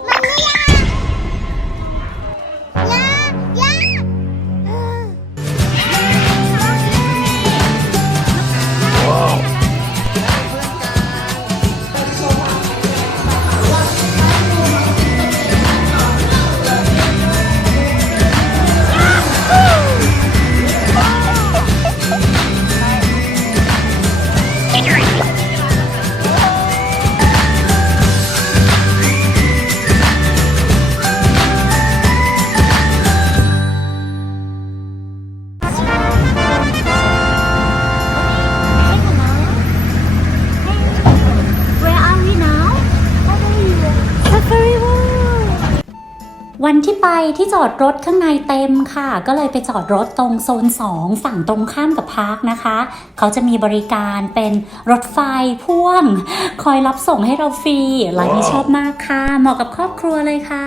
มัน วันที่ไปที่จอดรถข้างในเต็มค่ะ ก็เลยไปจอดรถตรงโซน 2 ฝั่งตรงข้ามกับพาร์คนะคะ เขาจะมีบริการเป็นรถไฟพ่วง คอยรับส่งให้เราฟรีร้านนี้ชอบมากค่ะ เหมาะกับครอบครัวเลยค่ะ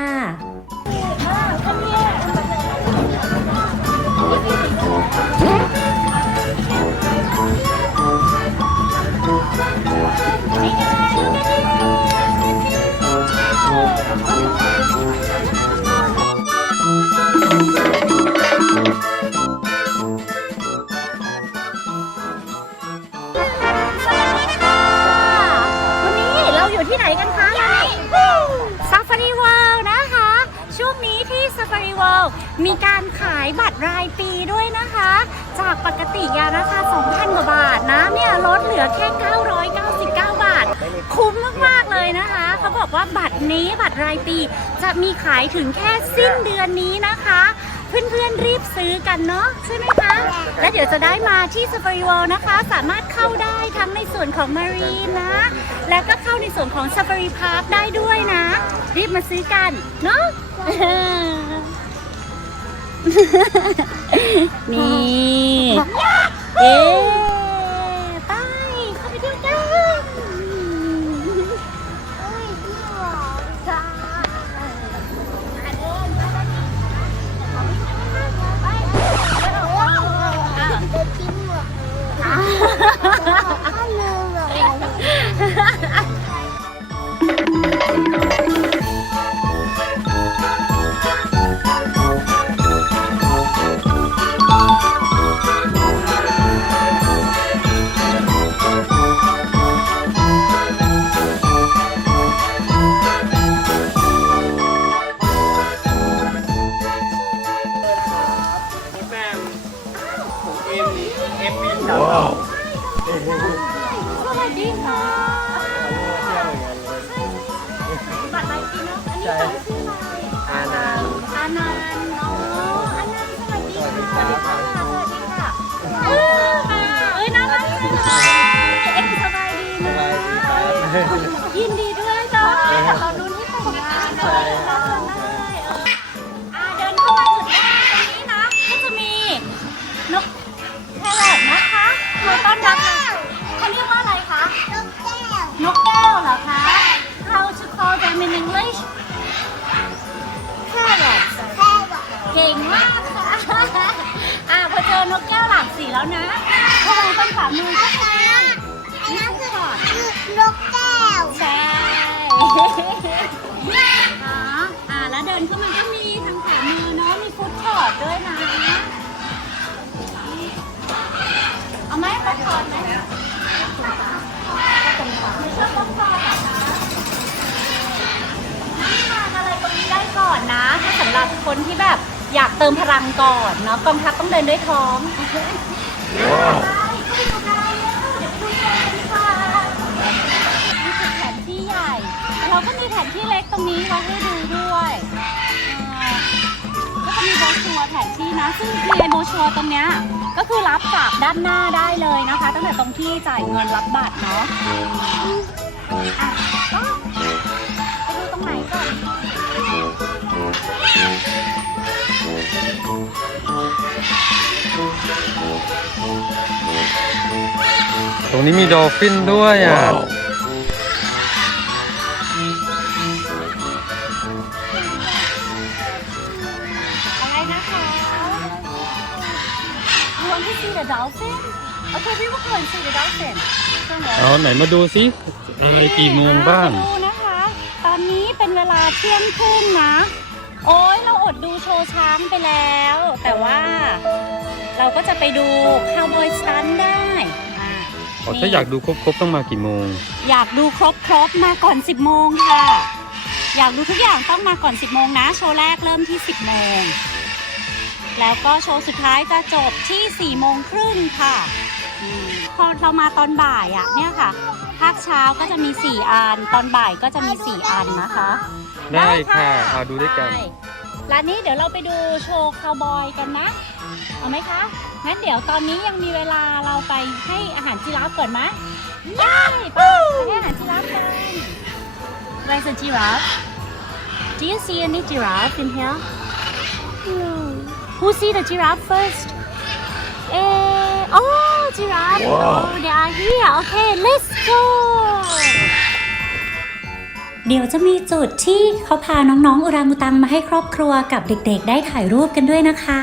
มีการขายบัตรรายปีด้วยนะคะ จากปกติยาราคา 2,000 กว่าบาทนะเนี่ยลดเหลือแค่ 999 บาท คุ้มมาก ๆ เลยนะคะ เขาบอกว่าบัตรนี้บัตรรายปี จะมีขายถึงแค่สิ้นเดือนนี้นะคะ เพื่อน ๆ รีบซื้อกันเนาะใช่ไหมคะ และเดี๋ยวจะได้มาที่ Safari World นะคะ สามารถเข้าได้ทั้งในส่วนของ Marine นะ และก็เข้าในส่วนของ Safari Park ได้ด้วยนะ รีบมาซื้อกันเนาะ นี่ เอ๊ สวัสดีค่ะ call them in English Parrots แค่บอกเก่งมากค่ะอ่าพอเจอนกแก้วหลากสีแล้วนะเข้ามาต้นขามือก็คืออันนั้นคือนกแก้วใช่อ๋ออ่าแล้วเดินเข้ามาก็มีทางขวามือเนาะมีฟู้ดคอร์ทด้วยนะ เอาไหมฟู้ดคอร์ทไหมไม่ชอบฟู้ดคอร์ทเหรอคะนี่ทานอะไรตรงนี้ได้ก่ อนนะถ้าสำหรับคนที่แบบอยากเติมพลังก่อนเนาะกองทัพต้องเดินด้วยท้องว้าวเดี๋ยวไปดูกันดีกว่านี่คือแผนที่ใหญ่ เราก็มีแผนที่เล็กตรงนี้ไว้ให้ดูด้วยอ่าก็จะมีโบรชัวร์แผนที่นะ ซึ่งในโบรชัวร์ตรงเนี้ยก็คือรับจากด้านหน้าได้เลยนะคะ ตั้งแต่ตรงที่จ่ายเงินรับบัตรเนาะอะ ตรงนี้มีดอลฟินด้วยอะ อะไรนะคะ You want to see the dolphin? Okay, we will go and see the dolphin. เอาไหนมาดูซิอะไรกี่โมงบ้าง ดูนะคะ ตอนนี้เป็นเวลาเที่ยงครึ่งนะ โอ้ยเราอดดูโชว์ช้างไปแล้ว แต่ว่าเราก็จะไปดูคาวบอยสตันได้อ่าอ๋อถ้าอยากดูครบๆต้องมากี่โมง อยากดูครบครบๆมาก่อน 10 โมงค่ะ อยากดูทุกอย่างต้องมาก่อน 10 โมงนะ โชว์แรกเริ่มที่ 10 โมง แล้วก็โชว์สุดท้ายจะจบที่ 4 โมงครึ่งค่ะอืมพอเรามาตอนบ่ายอะเนี่ยค่ะ ภาคเช้าก็จะมี 4 อัน ตอนบ่ายก็จะมี 4 อันนะคะ ได้ค่ะเอาดูด้วยกัน ได้ร้านนี้เดี๋ยวเราไปดูโชว์คาวบอยกันนะ เอาไหมคะ งั้นเดี๋ยวตอนนี้ยังมีเวลาเราไปให้อาหารจิราฟก่อนไหมได้ไปไปให้อาหารจิราฟกัน Where's the giraffe? Do you see any giraffe in here? No. Who see the giraffe first? Eh, oh, giraffe. Oh, they are here. Okay, let's go. เดี๋ยวจะมีจุดที่เขาพาน้องๆอุรังอุตังมาให้ครอบครัวกับเด็กๆ ได้ถ่ายรูปกันด้วยนะคะ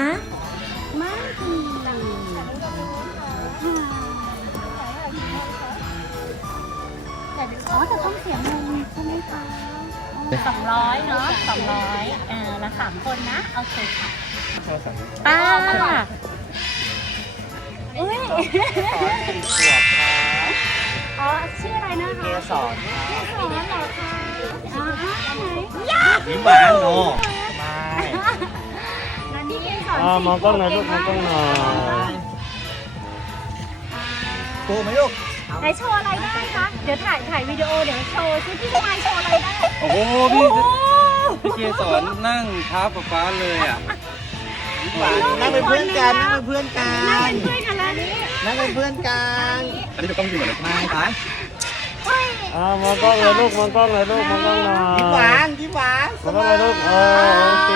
ยิ้มหวานโนไม่นันนี่เกสอนอ่ามองกล้องหน่อยลูกมองกล้องหน่อยโกไหมลูกไหนโชว์อะไรได้คะ เดี๋ยวถ่ายถ่ายวิดีโอเดี๋ยวโชว์ซิพี่ชายโชว์อะไรได้โอ้โหโอ้พี่โหพี่เกสรนั่งเท้าป๊าป๊าเลยอะยิ้มหวานนั่งเป็นเพื่อนกันนั่งเป็นเพื่อนกัน่านเป็นเพื่อนกันแล้วนี่นั่งเป็นเพื่อนกันอันนี้จะต้องอยู่เหมือนกันไหม อ่ามองกล้องเลยลูกมองกล้องเลยลูกมองกล้องหน่อยยิ้มหวานยิ้มหวานมองกล้องเลยลูกเออโอเค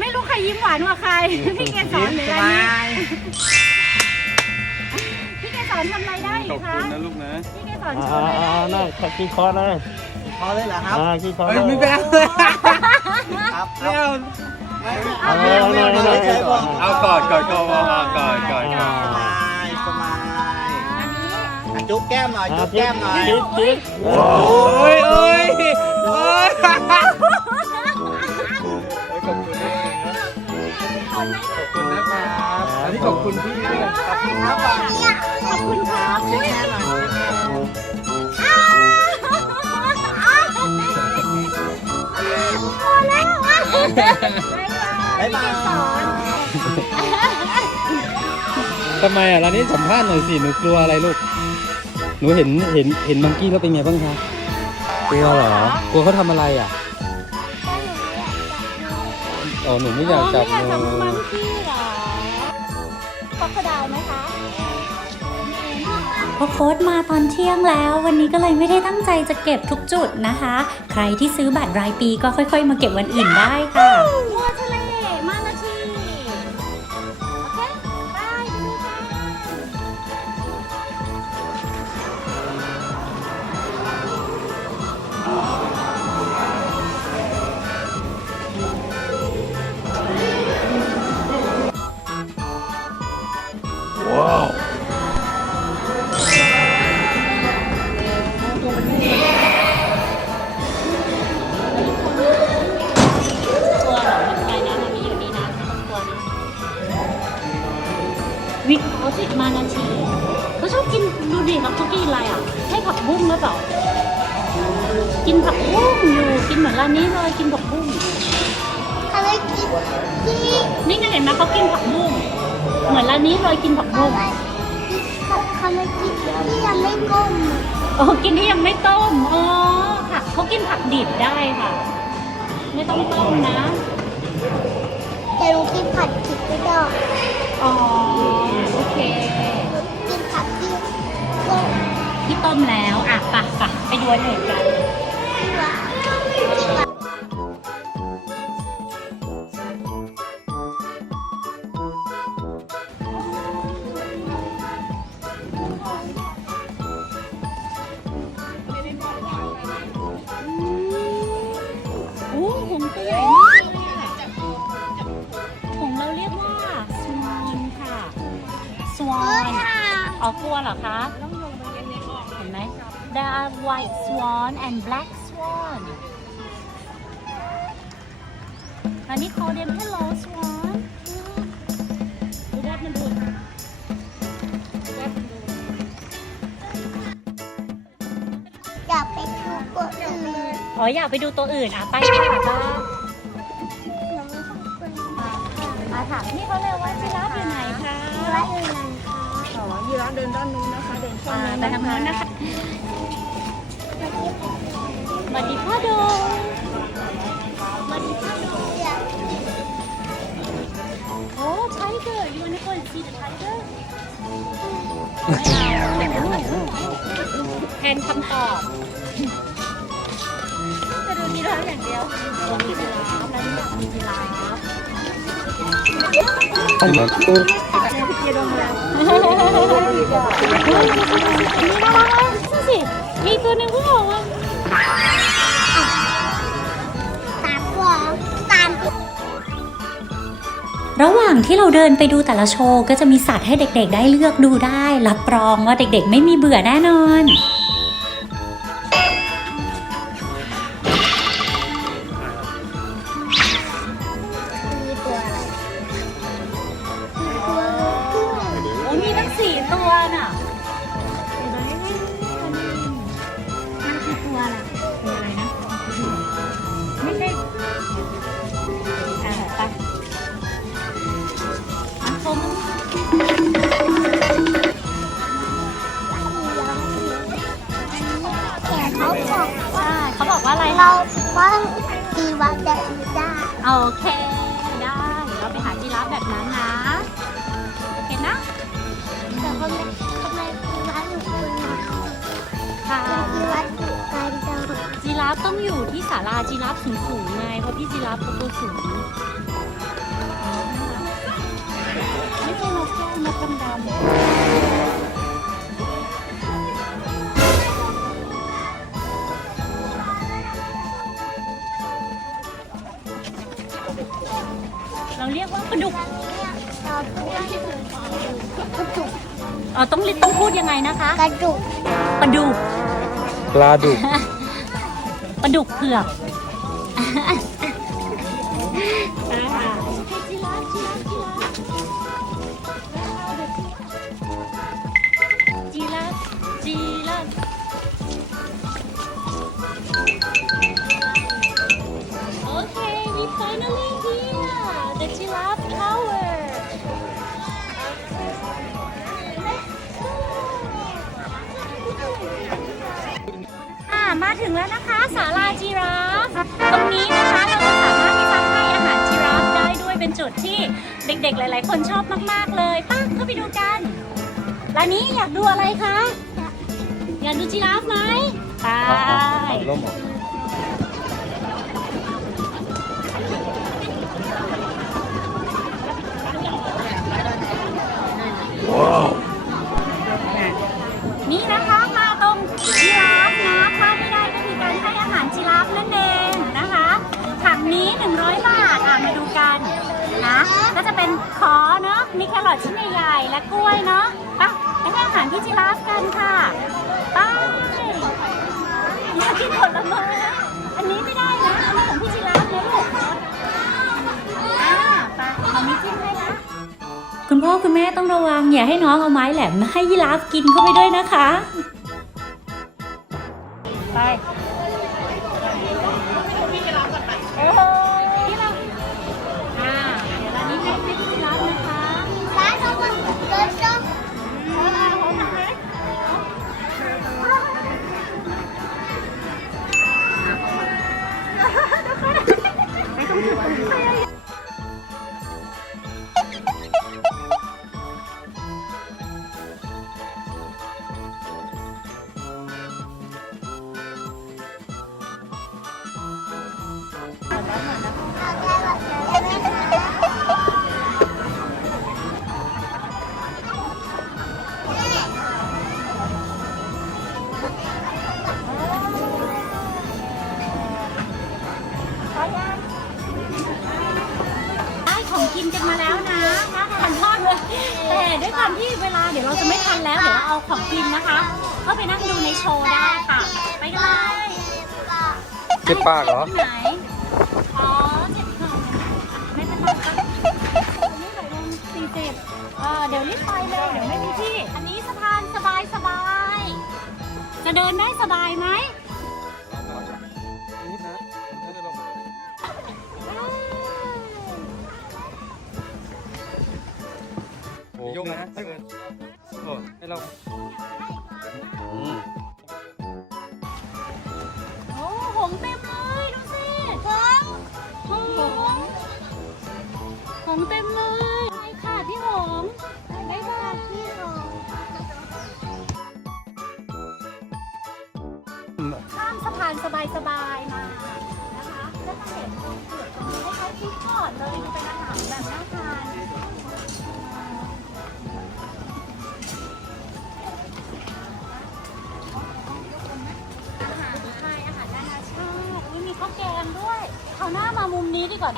ไม่รู้ใครยิ้มหวานกว่าใคร พี่เกสยิ้รมหรือสอะไรบานี่ยพี่เกสรทำอะไรได้อีขอกบคะคุณนะลูกนะ พี่เกสรอ่าโชว์อะไรอ่าได้อ่านั่งขัดขี้คอเลยพอเลยเหรอครับอ่าขี้คอเฮ้ยย ไม่เป็นไรครับไม่เอาเอาเลยเอาเลยเอาเลยเอากอดกอดกอดกอดกอดกอดกอด สบายสบาย จุ๊บแก้มหน่อยอ่าจุ๊บแก้มหน่อยจิ๊ดจิ๊ดโอ้ยโอ้ยโอ้ยขอบคุณนะขอบคุณนะครับอันนี้ขอบคุณพี่ด้วยขอบคุณครับขอบคุณครับอุ๊ยแก้มหน่อยพอแล้วอะบ๊ายบายทำไมอะร้านนี้สัมภาษณ์หน่อยสิหนูกลัวอะไรลูก หนูเห็นเห็นเห็นมังกี้แล้วเป็นไงบ้างคะกลัวเหรอกลัวเขาทำอะไรอะอ๋อหนูไม่อยากจับอ๋อมืไม่อยากจับอมันพี่เหรอคอกระดาวไหมคะพอโค้ดมาตอนเที่ยงแล้ว วันนี้ก็เลยไม่ได้ตั้งใจจะเก็บทุกจุดนะคะ ใครที่ซื้อบัตรรายปีก็ค่อย ๆ มาเก็บวันอื่นได้ค่ะ มานาทีเขาชอบกินดูดิแล้วเขากินอะไรอะใช่ผักบุ้งหรือเปล่ากินผักบุ้งอยู่กินเหมือนร้านนี้เลยกินผักบุ้งอะไรกินที่นี่ไงเห็นไหมเขากินผักบุ้งเหมือนร้านนี้เลยกินผักบุ้งอะไรกินที่ยังไม่ก้มโอ้กินที่ยังไม่ต้มอ๋อค่ะเขากินผักดิบได้ค่ะ ไม่ต้องต้มนะแต่หนูกินผัดผิดไม่ได้อ๋อ ต้มแล้ว อะปะปะไปดูอันอื่นกัน อ๋ออยากไปดูตัวอื่นอะไปค่ะป้าอาถามพี่เขาเลยว่าจิราฟอยู่ไหนคะว่าอื่นไหนคะอ๋อยีราฟเดินด้านนู้นนะคะ เดินช่องอ่านี้ไปทางนู้นนะคะสวัสดีพ่อโดสวัสดีพ่อโดโอ้ไทเกอร์ you wanna go and see the tiger ไม่เอาแทนคำตอบ ดูยีราฟอย่างเดียวดูยีราฟแล้วนี่อยากดูยีราฟต้องแบบกูนี่น่ารักสิมีตัวหนึ่งเพิ่งออกมาตามหัวตามระหว่างที่เราเดินไปดูแต่ละโชว์ ก็จะมีสัตว์ให้เด็กๆ ได้เลือกดูได้ รับรองว่าเด็กๆ ไม่มีเบื่อแน่นอน เค ได้เดี๋ยวเราไปหาจีราฟแบบนั้นนะ โอเคนะ แต่ทำไมทำไมดีว่าอยู่บนนั้นค่ะดีว่าอยู่ไกลจังจีราฟต้องอยู่ที่ศาลาจีราฟสูงๆไง เพราะพี่จีราฟเขาตัวสูงไม่ใช่นกแก้วนกดำดำ เราเรียกว่าปลาดุกเราพูดกระจุกเออต้องเรียกต้องพูดยังไงนะคะกระจุกปลาดุกปลาดุกปลาดุกเผือก มาถึงแล้วนะคะศาลาจีราฟตรงนี้นะคะเราจะสามารถที่จะให้อาหารจีราฟได้ด้วยเป็นจุดที่เด็กๆ หลาย ๆ คนชอบมากๆเลยไป้าเข้าไปดูกันร้านนี้อยากดูอะไรคะอยากดูจีราฟไหมไปร่มเหรอนี่นะคะ เป็นคอเนาะมีแครอทชิ้นใหญ่ๆและกล้วยเนาะไปไปให้อาหารพี่จีราฟกันค่ะไปอยากกินผลไม้อันนี้ไม่ได้นะอันนี้ของพี่จีราฟนะลูกอ่าไปเอานี้จิ้มให้นะคุณพ่อคุณแม่ต้องระวังอย่าให้น้องเอาไม้แหลมให้ยีราฟกินเข้าไปด้วยนะคะ เจ็บปากเหรอ ไหนอ๋อเจ็บเข่ไม่เป็นไรคอนนี้ใส่ลงสี่สิบเดี๋ยวรีบไปเลยเดี๋ยวไม่มีที่ อันนี้สะพานสบายสบายๆจะเดินได้สบายไหม โอ้ยกนะถ้าเกิดโอ้ให้เรา หงเต็มเลยไปค่ะพี่หงบ๊ายบายพี่หงข้ามสะพานสบายๆมานะคะก็จะเห็นตรงจุดตรงนี้คล้ายๆที่ก่อนเลยเป็นอาหารแบบน่าทานอาหารไทยอาหารนานาชาติอุ๊ยมีข้าวแกงด้วยเขาหน้ามามุมนี้ดีกว่า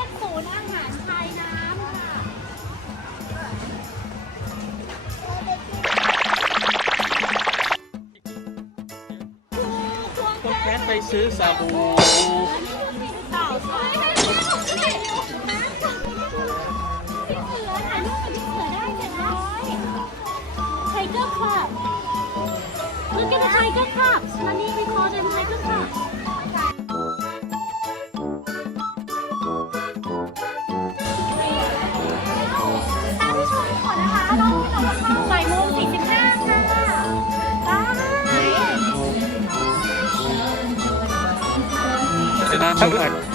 ซื้อสบู่เต่าใช่ไหมพี่เสือถ่ายรูปกับพี่เสือได้เจ็ดร้อยไทเกอร์คลับ Look at the tiger cubs มันนี่ we call them tiger cubs ต บ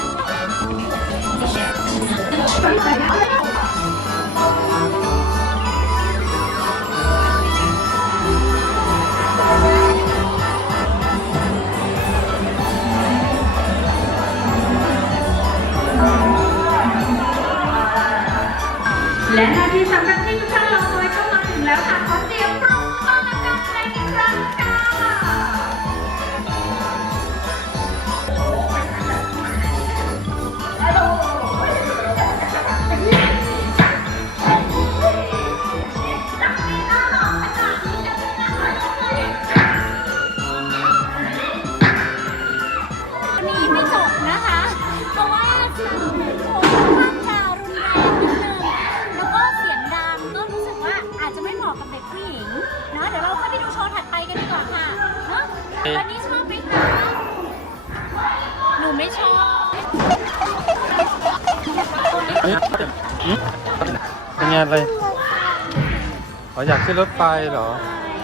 ขึ้นรถไฟเหรอ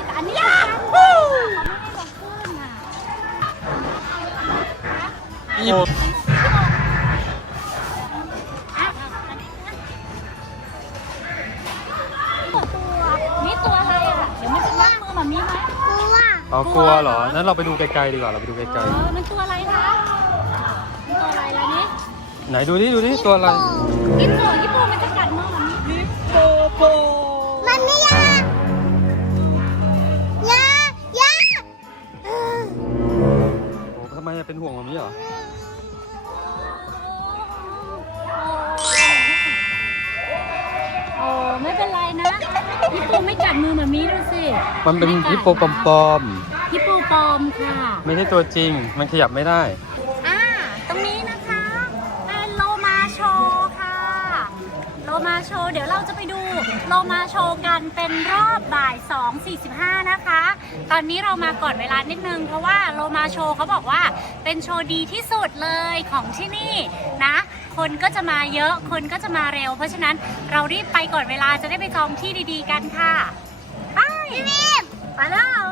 แต่อันนี้เป็นการพูดเขาไม่ได้บอกขึ้นอะโอ้นี่ตัวอะไรอะเดี๋ยวมันจะรักมือแบบนี้ไหมอ๋อกลัวเหรอ นั้นเราไปดูไกลๆดีกว่า เราไปดูไกลเออมันตัวอะไรคะมันตัวอะไรล่ะนี่ๆ ไหนดูดิ ดูดิ ตัวอะไรฮิปโปฮิป โอ้ทำไมอะเป็นห่วงแบบนี้เหรอโอ้ไม่เป็นไรนะฮิปโปไม่กัดมือแบบนี้ดูสิมันเป็นไกัดฮิปโปปลอมฮิปโปปลอมค่ะๆไม่ใช่ตัวจริง มันขยับไม่ได้ อ่าตรงนี้นะคะเป็นโลมาโชว์ค่ะ โลมาโชว์เดี๋ยวเราจะไปดูโลมาโชว์กันเป็นรอบบ่าย 2.45 นะคะ ตอนนี้เรามาก่อนเวลานิดนึง เพราะว่าโลมาโชว์เขาบอกว่าเป็นโชว์ดีที่สุดเลยของที่นี่นะ คนก็จะมาเยอะคนก็จะมาเร็ว เพราะฉะนั้นเรารีบไปก่อนเวลาจะได้ไปจองที่ดีๆกันค่ะ ไปรีบีมไปแล้ว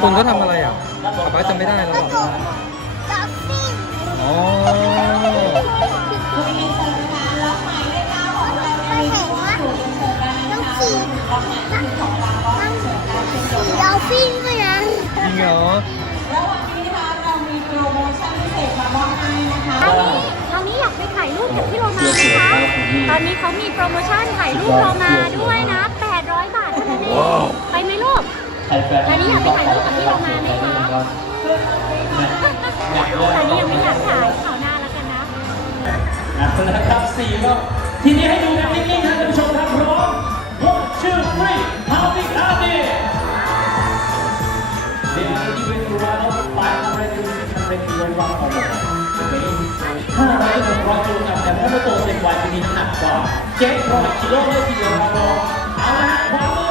คุณก็ทำอะไรอะป๊าป๊าจำไม่ได้แล้วกเหระรอโดดดอฟฟินอ๋อเคยเห็นว่าต้องขี่นั่งนั่งขี่ดอฟฟินด้วยนะจริงเหรอตอนนี้ตอนนี้อยากไปถ่ายรูปกับพี่โรมานะคะ ตอนนี้เขามีโปรโมชั่นถ่ายรูปโรมาด้วยนะ 800 บาทเท่านั้นเอง ไปไหมลูกแล้วนี่อยากไปถ่ายรูปกับพี่โรมาไหมคะแต่นี่ยังไม่อยากถ่ายคราวหน้าแล้วกันนะนะครับสี่รอบทีนี้ให้ดูกันนิ่งๆนะท่านผู้ชมครับพร้อม one two three pounding out it They are given to run over 500 to 600 kilogram or more ถ้าเราจะรอจูงกับแต่ถ้าเราโตเต็มวัยจะมีน้ำหนักกว่า700กิโลเลยทีเดียวครับผมเอาละฮะขวามื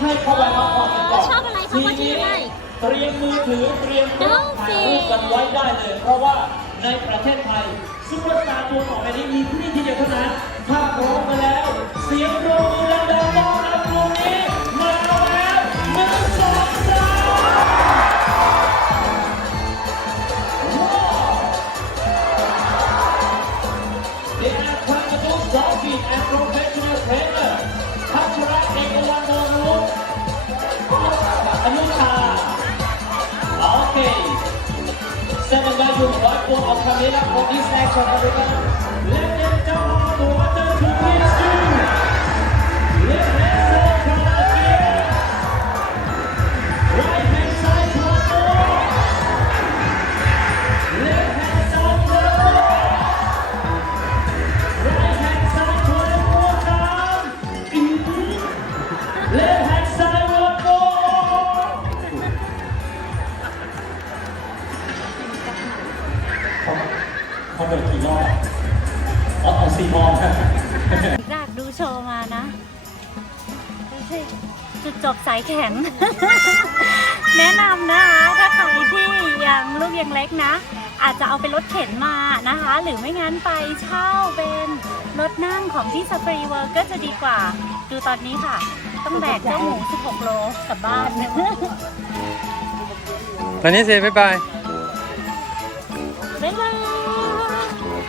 ให้เข้าไปพักผ่อนกันก่อนชอบอะไรคะว่าชื่ออะไรเตรียมมือถือเตรียมกล้องถ่ายรูปกันไว้ได้เลย เพราะว่าในประเทศไทยซุปเปอร์สตาร์ตัวต่อไปนี้มีที่นี่ที่เดียวเท่านั้นถ้าพร้อมกันแล้ว เสียงปรบมือและดังต้อนรับกลุ่มนี้ gentlemen, that was wonderful outcome here from this match of America. ถนั่งของที่ Safari World ก็จะดีกว่า ดูตอนนี้ค่ะ ต้องแบกเจ้าหมู 16 โลกลับบ้าน ตอนนี้เซบ๊ายบาย บ๊ายบาย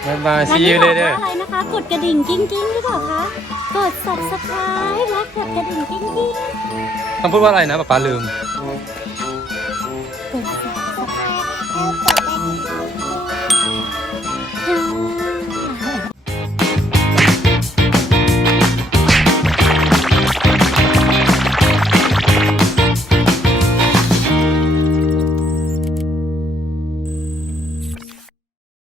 บ๊ายบายงั้น see ที่ you บอก later ว่าอะไรนะคะ กดกระดิ่งกิ้งกิ้งหรือเปล่าคะ กด subscribe และกดกระดิ่งกิ้งกิ้ง คำพูดว่าอะไรนะป๊าป๊าลืม